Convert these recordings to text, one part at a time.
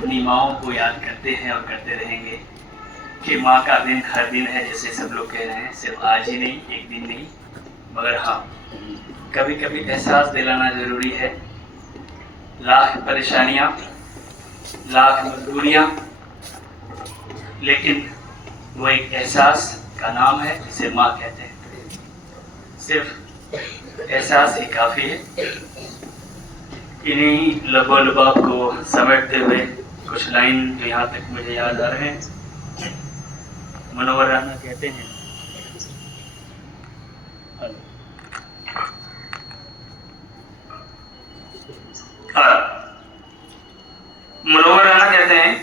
अपनी माँओं को याद करते हैं और करते रहेंगे कि माँ का दिन हर दिन है, जैसे सब लोग कह रहे हैं, सिर्फ आज ही नहीं, एक दिन नहीं, मगर हाँ, कभी कभी एहसास दिलाना ज़रूरी है। लाख परेशानियाँ, लाख मजबूरियाँ, लेकिन वो एक एहसास का नाम है जिसे माँ कहते हैं। सिर्फ एहसास ही काफ़ी है। इन्हीं लबो लबाब को समेटते हुए कुछ लाइन जो यहाँ तक मुझे याद आ रहे हैं। मुनव्वर राना कहते हैं, मुनव्वर राना कहते हैं,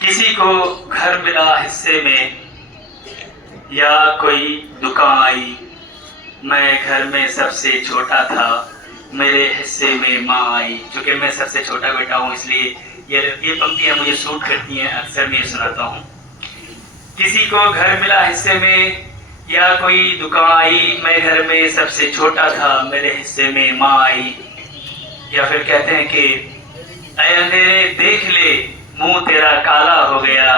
किसी को घर मिला हिस्से में या कोई दुकान आई, मैं घर में सबसे छोटा था, मेरे हिस्से में माँ आई। चूँकि मैं सबसे छोटा बेटा हूँ, इसलिए ये पंक्तियाँ मुझे सूट करती हैं, अक्सर मैं सुनाता हूँ। किसी को घर मिला हिस्से में या कोई दुकान आई, मैं घर में सबसे छोटा था, मेरे हिस्से में माँ आई। या फिर कहते हैं कि ऐ अंधेरे देख ले, मुंह तेरा काला हो गया,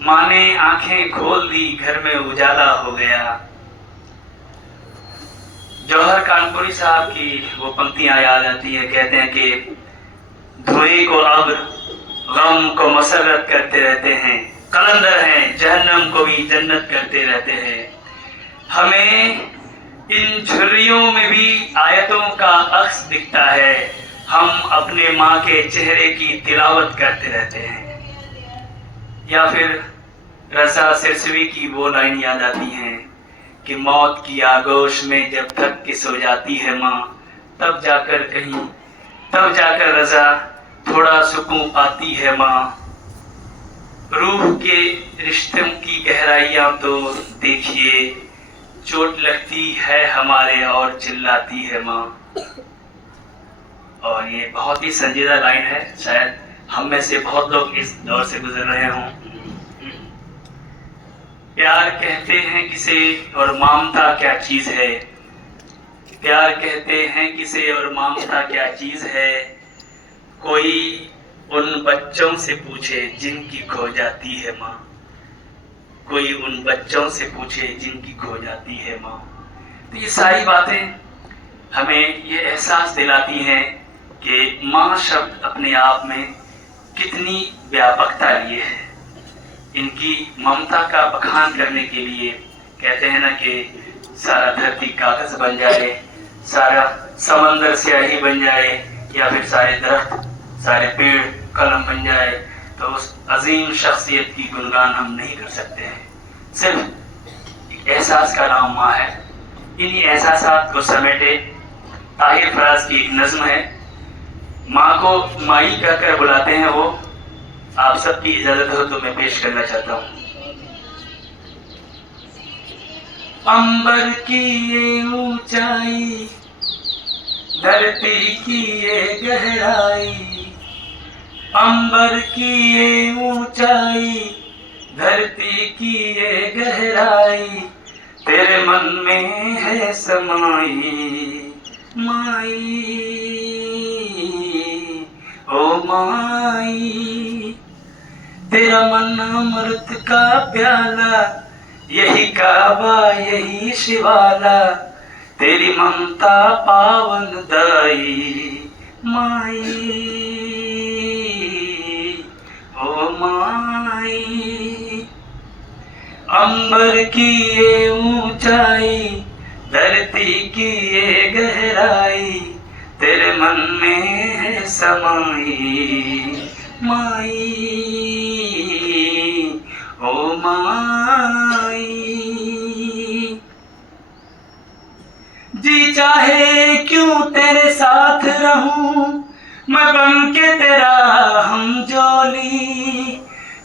माँ ने आंखें खोल दी, घर में उजाला हो गया। जौहर कानपुरी साहब की वो पंक्तियां याद आती हैं। कहते हैं कि धुएं को अब्र, गम को मसरत करते रहते हैं, कलंदर हैं, जहन्नम को भी जन्नत करते रहते हैं। हमें इन झुर्रियों में भी आयतों का अक्स दिखता है, हम अपने माँ के चेहरे की तिलावत करते रहते हैं। या फिर रज़ा सिरसवी की वो लाइन याद आती हैं कि मौत की आगोश में जब थक के सो जाती है माँ, तब जाकर रज़ा थोड़ा सुकून पाती है माँ। रूह के रिश्तों की गहराइयाँ तो देखिए, चोट लगती है हमारे और चिल्लाती है माँ। और ये बहुत ही संजीदा लाइन है, शायद हम में से बहुत लोग इस दौर से गुजर रहे हों। प्यार कहते हैं किसे और ममता क्या चीज़ है, प्यार कहते हैं किसे और ममता क्या चीज़ है। कोई उन बच्चों से पूछे जिनकी खो जाती है माँ, कोई उन बच्चों से पूछे जिनकी खो जाती है माँ। तो ये सारी बातें हमें ये एहसास दिलाती हैं कि माँ शब्द अपने आप में कितनी व्यापकता लिए है। इनकी ममता का बखान करने के लिए कहते हैं ना कि सारा धरती कागज बन जाए, सारा समंदर स्याही बन जाए, या फिर सारे दरख्त, सारे पेड़ कलम बन जाए, तो उस अजीम शख्सियत की गुणगान हम नहीं कर सकते हैं। सिर्फ एहसास का नाम माँ है। इन्हीं एहसासात को समेटे ताहिर फराज की एक नज़्म है, माँ को माई कहकर बुलाते हैं वो। आप सबकी इजाजत हो तो मैं पेश करना चाहता हूँ। अंबर की ये ऊंचाई, धरती की ये गहराई, अंबर की ये ऊंचाई, धरती की ये गहराई, तेरे मन में है समाई माई, ओ माई। तेरा मन अमृत का प्याला, यही काबा यही शिवाला, तेरी ममता पावन दाई माई, ओ माई। अंबर की ये ऊंचाई, धरती की ये गहराई, तेरे मन में है समाई माई, ओ माई। जी चाहे क्यों तेरे साथ रहूं, मैं बन के तेरा हमजोली,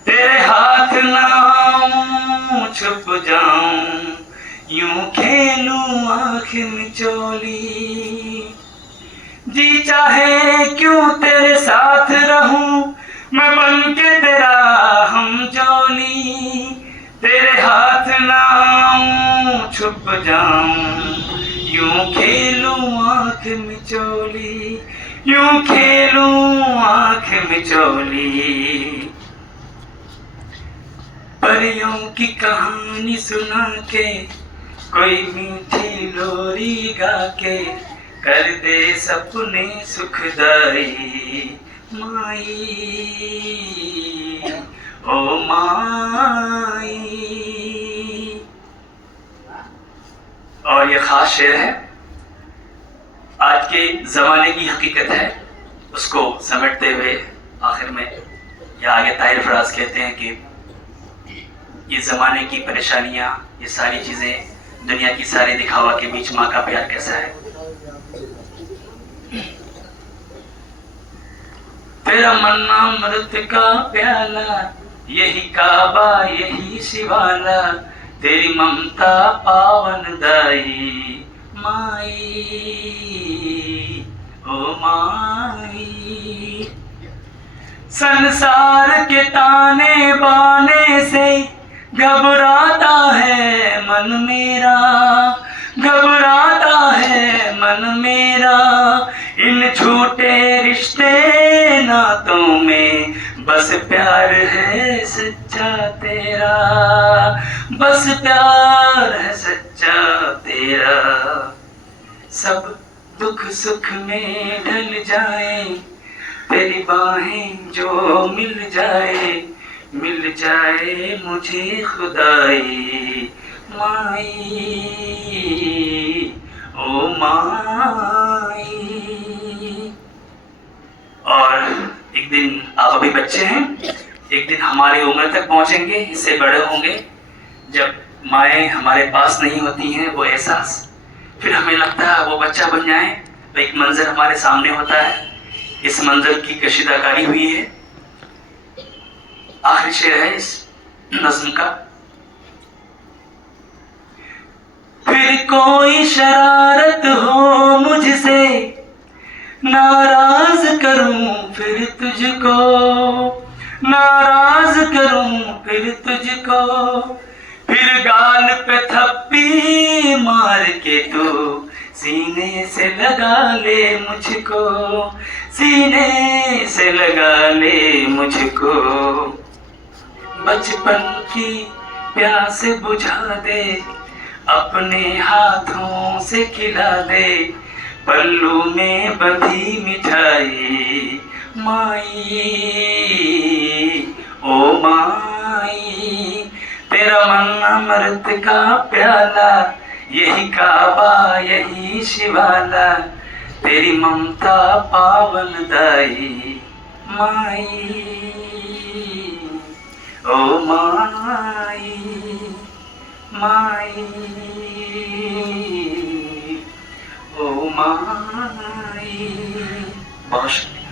तेरे हाथ ना आऊं छुप जाऊं, यूं खेलूं आँख मिचोली। जी चाहे क्यों तेरे साथ रहूं, मैं बन के तेरा हमजोली, तेरे हाथ ना आऊं छुप जाऊं, यूं खेलूं आँख मिचोली। यूं खेलूं आंख मिचौली, परियों की कहानी सुना के, कोई मीठी लोरी गा के, कर दे सपने सुखदाई माई, ओ माई। और ये खास शेर है, आज के ज़माने की हकीकत है, उसको समेटते हुए आखिर में या आगे ताहिर फराज कहते हैं कि ये ज़माने की परेशानियाँ, ये सारी चीज़ें, दुनिया की सारी दिखावा के बीच माँ का प्यार कैसा है। तेरा मन्ना अमृत का प्याला, यही काबा यही शिवाला, तेरी ममता पावन दाई माई, ओ माई। संसार के ताने बाने से घबराता है मन मेरा, घबराता है मन मेरा, इन झूठे रिश्ते नातों में बस प्यार है सच्चा तेरा, बस प्यार है सच्चा तेरा। सब दुख सुख में ढल जाए, तेरी बाहें जो मिल जाए, मिल जाए मुझे खुदाई माई, ओ माई। और एक दिन आप अभी बच्चे हैं, एक दिन हमारी उम्र तक पहुंचेंगे, इससे बड़े होंगे, जब माएँ हमारे पास नहीं होती हैं, वो एहसास, फिर हमें लगता है वो बच्चा बन जाए, तो एक मंजर हमारे सामने होता है। इस मंजर की कशीदाकारी हुई है। आखिरी शेर है इस नज्म का। फिर कोई शरारत हो मुझसे, नाराज करूं फिर तुझको, नाराज करूं फिर तुझको, फिर गाल पे थप्पी मार के तू सीने से लगा ले मुझको, सीने से लगा ले मुझको। बचपन की प्यास बुझा दे, अपने हाथों से खिला दे, पल्लू में बंधी मिठाई माई, ओ माई। तेरा मन अमृत का प्याला, यही काबा यही शिवाला, तेरी ममता पावन दाई माई, ओ माई, माई, ओ माई। बहुत शुक्रिया।